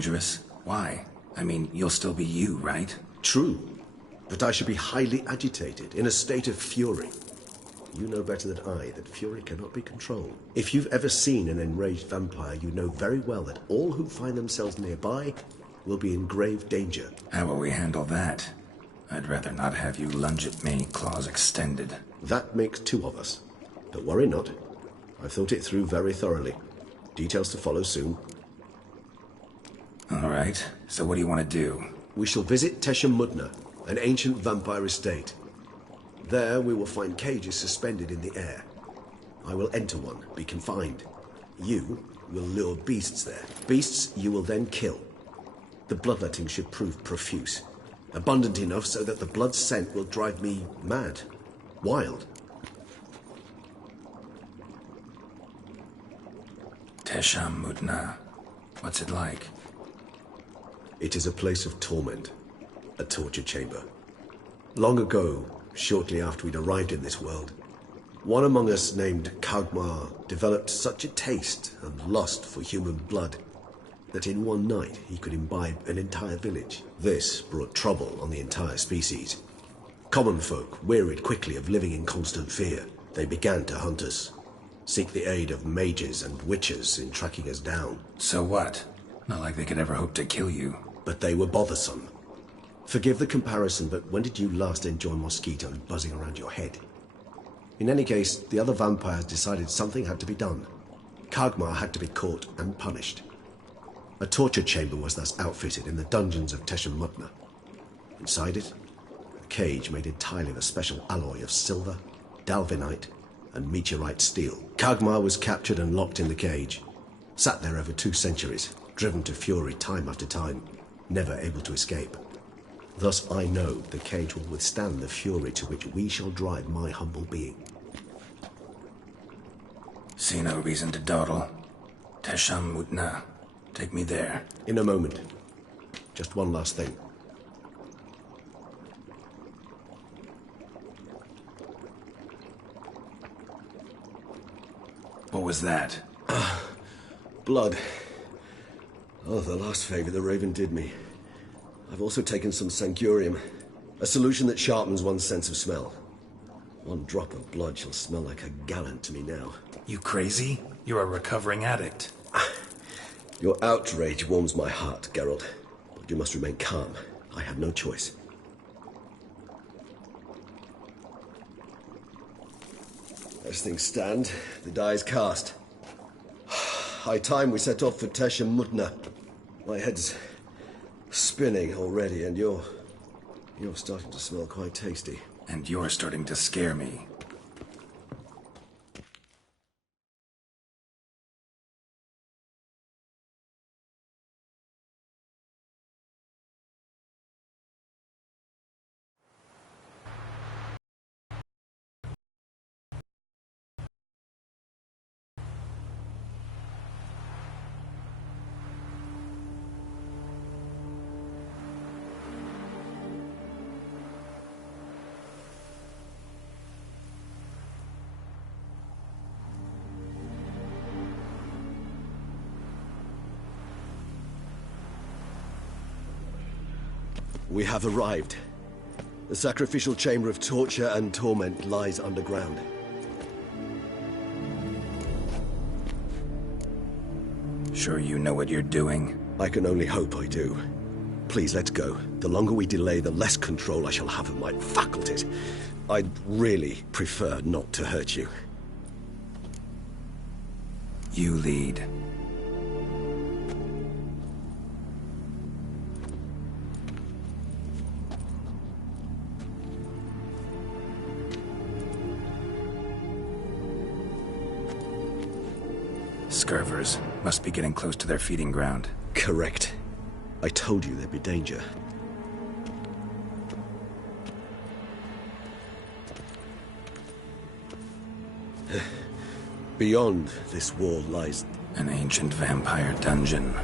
dangerous. Why? I mean, you'll still be you, right? True, but I should be highly agitated, in a state of fury. You know better than I that fury cannot be controlled. If you've ever seen an enraged vampire, you know very well that all who find themselves nearby will be in grave danger. How will we handle that? I'd rather not have you lunge at me, claws extended. That makes two of us. But worry not. I've thought it through very thoroughly. Details to follow soon. All right, so what do you want to do? We shall visit Teshem Mudna, an ancient vampire estate. There we will find cages suspended in the air. I will enter one, be confined. You will lure beasts there. Beasts you will then kill. The bloodletting should prove profuse. Abundant enough so that the blood scent will drive me mad. Wild. Teshem Mudna. What's it like? It is a place of torment. A torture chamber. Long ago, shortly after we'd arrived in this world, one among us named Kagmar developed such a taste and lust for human blood that in one night he could imbibe an entire village. This brought trouble on the entire species. Common folk wearied quickly of living in constant fear. They began to hunt us, seek the aid of mages and witches in tracking us down. So what? Not like they could ever hope to kill you. But they were bothersome. Forgive the comparison, but when did you last enjoy mosquitoes buzzing around your head? In any case, the other vampires decided something had to be done. Kagmar had to be caught and punished. A torture chamber was thus outfitted in the dungeons of Teshem Mudna. Inside it, a cage made entirely of a special alloy of silver, dalvinite, and meteorite steel. Kagmar was captured and locked in the cage. Sat there over 2 centuries, driven to fury time after time, never able to escape. Thus I know the cage will withstand the fury to which we shall drive my humble being. See no reason to dawdle. Teshem Mudna. Take me there. In a moment. Just one last thing. What was that? Blood. Oh, the last favor the Raven did me. I've also taken some Sangurium, a solution that sharpens one's sense of smell. 1 drop of blood shall smell like a gallon to me now. You crazy? You're a recovering addict. Your outrage warms my heart, Geralt. But you must remain calm. I have no choice. As things stand, the die is cast. High time we set off for Teshem Mudna. My head's spinning already, and you're starting to smell quite tasty. And you're starting to scare me. We have arrived. The sacrificial chamber of torture and torment lies underground. Sure you know what you're doing? I can only hope I do. Please, let's go. The longer we delay, the less control I shall have of my faculties. I'd really prefer not to hurt you. You lead. Scurvers must be getting close to their feeding ground. Correct. I told you there'd be danger. Beyond this wall lies... An ancient vampire dungeon.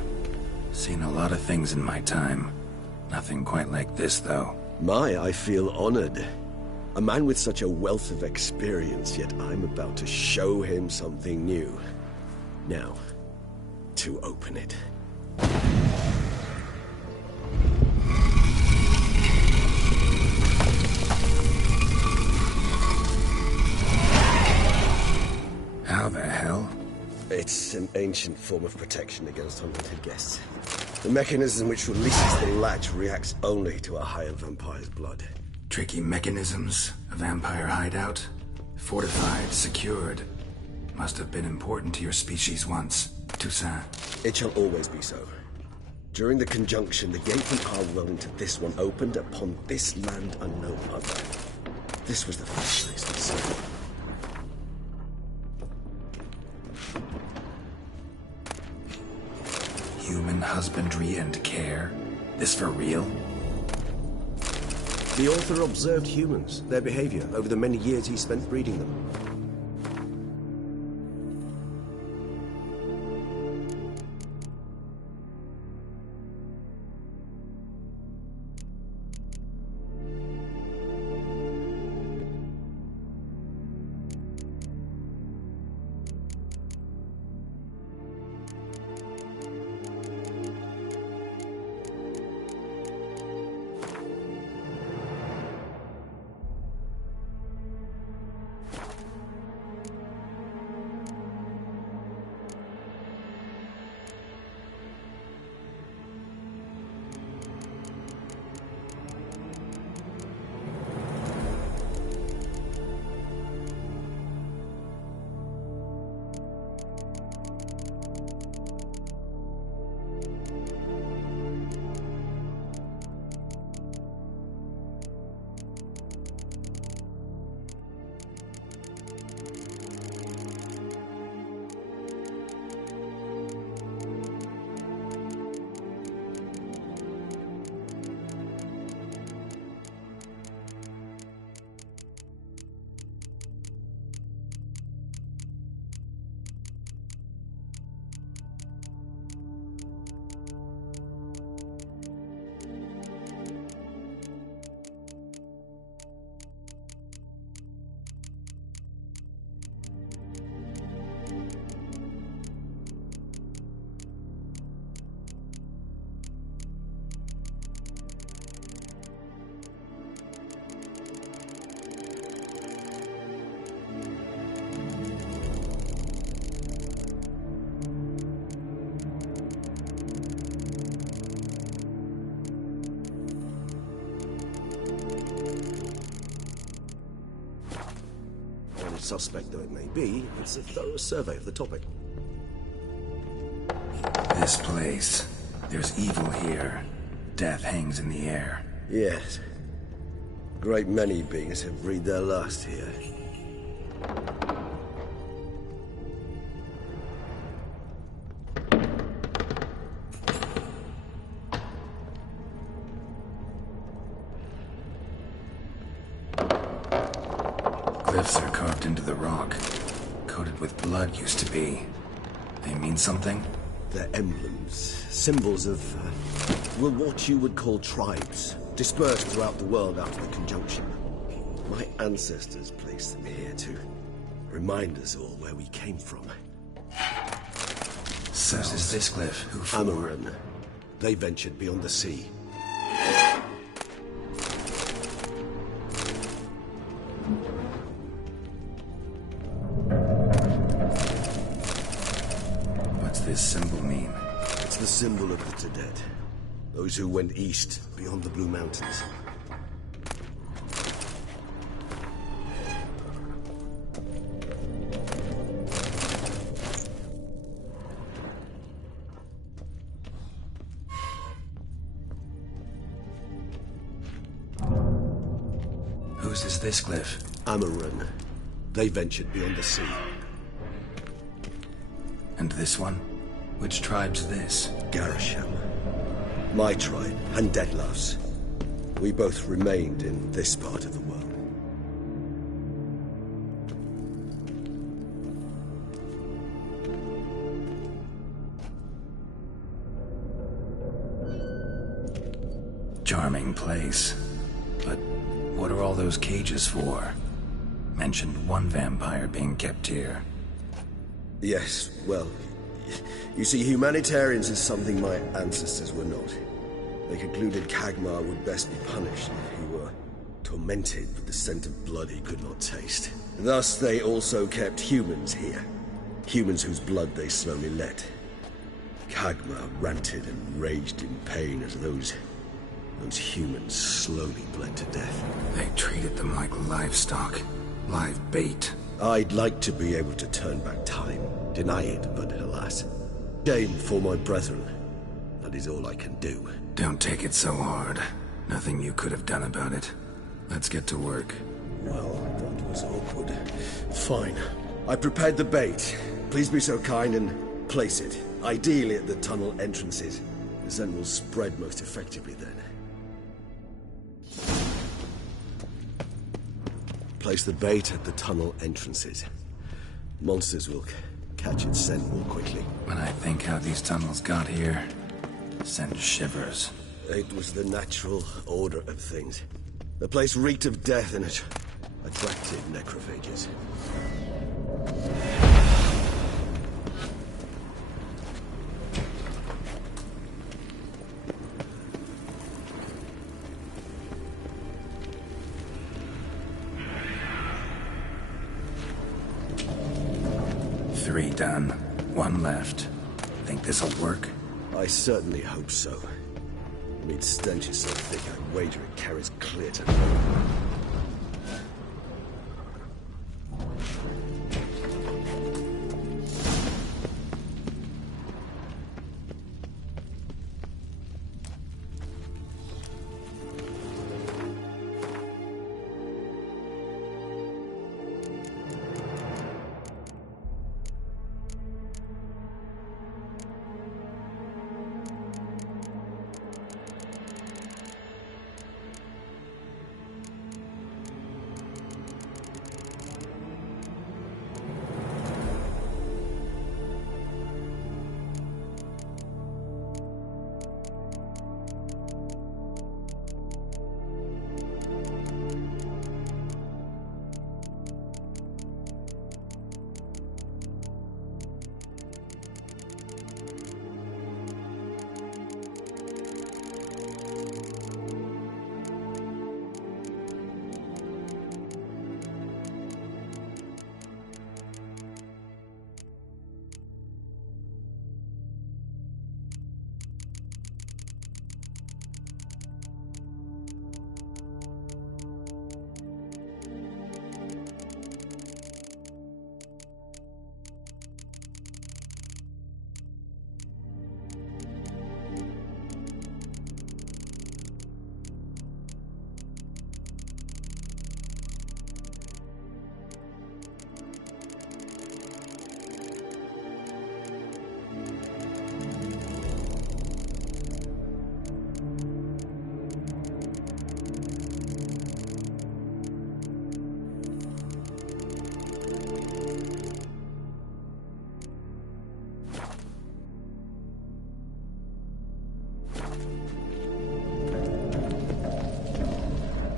Seen a lot of things in my time. Nothing quite like this, though. I feel honored. A man with such a wealth of experience, yet I'm about to show him something new. Now, to open it. ancient form of protection against unwanted guests. The mechanism which releases the latch reacts only to a higher vampire's blood. Tricky mechanisms, a vampire hideout. Fortified, secured. Must have been important to your species once, Toussaint. It shall always be so. During the conjunction, the gate from our realm to this one opened upon this land and no other. This was the first place we saw. Human husbandry and care? This for real? The author observed humans, their behavior, over the many years he spent breeding them. Suspect though it may be, it's a thorough survey of the topic. This place. There's evil here. Death hangs in the air. Yes. Great many beings have breathed their last here. Glyphs are carved into the rock. Coated with blood used to be. They mean something? They're emblems, symbols of, what you would call tribes, dispersed throughout the world after the conjunction. My ancestors placed them here to remind us all where we came from. So is this glyph? Who for? Amaran. They ventured beyond the sea. What's this symbol mean? It's the symbol of the Tedet. Those who went east, beyond the Blue Mountains. Whose is this glyph? Amaran. They ventured beyond the sea. And this one? Which tribe's this? Garisham. My tribe, and Deadlove's. We both remained in this part of the world. Charming place. But what are all those cages for? Mentioned one vampire being kept here. Yes, well, you see, humanitarians is something my ancestors were not. They concluded Kagmar would best be punished if he were tormented with the scent of blood he could not taste. Thus, they also kept humans here. Humans whose blood they slowly let. Khagmar ranted and raged in pain as those humans slowly bled to death. They treated them like livestock. Live bait. I'd like to be able to turn back time. Deny it, but alas. Shame for my brethren. That is all I can do. Don't take it so hard. Nothing you could have done about it. Let's get to work. Well, that was awkward. Fine. I prepared the bait. Please be so kind and place it. Ideally at the tunnel entrances. The scent will spread most effectively then. Place the bait at the tunnel entrances. Monsters will catch its scent more quickly. When I think how these tunnels got here, send shivers. It was the natural order of things. The place reeked of death and it attracted necrophages. Three done. One left. Think this'll work? I certainly hope so. Meat's stench is so thick I'd wager it carries clear to me.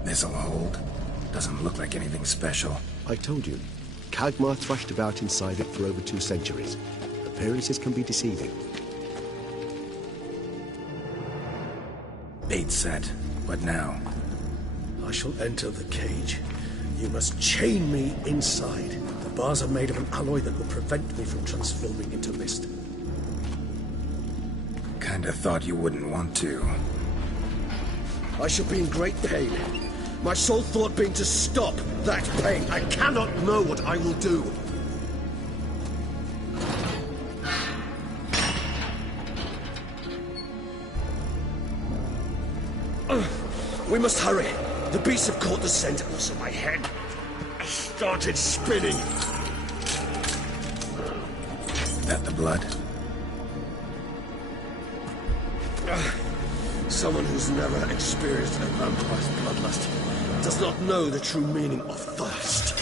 This'll hold. Doesn't look like anything special. I told you, Khagmar thrashed about inside it for over 2 centuries. Appearances can be deceiving. Bait set. What now? I shall enter the cage. You must chain me inside. The bars are made of an alloy that will prevent me from transforming into mist. Kinda thought you wouldn't want to. I shall be in great pain. My sole thought being to stop that pain. I cannot know what I will do. We must hurry. The beasts have caught the scent and also my head. I started spinning. That the blood? Someone who's never experienced a vampire's bloodlust does not know the true meaning of thirst.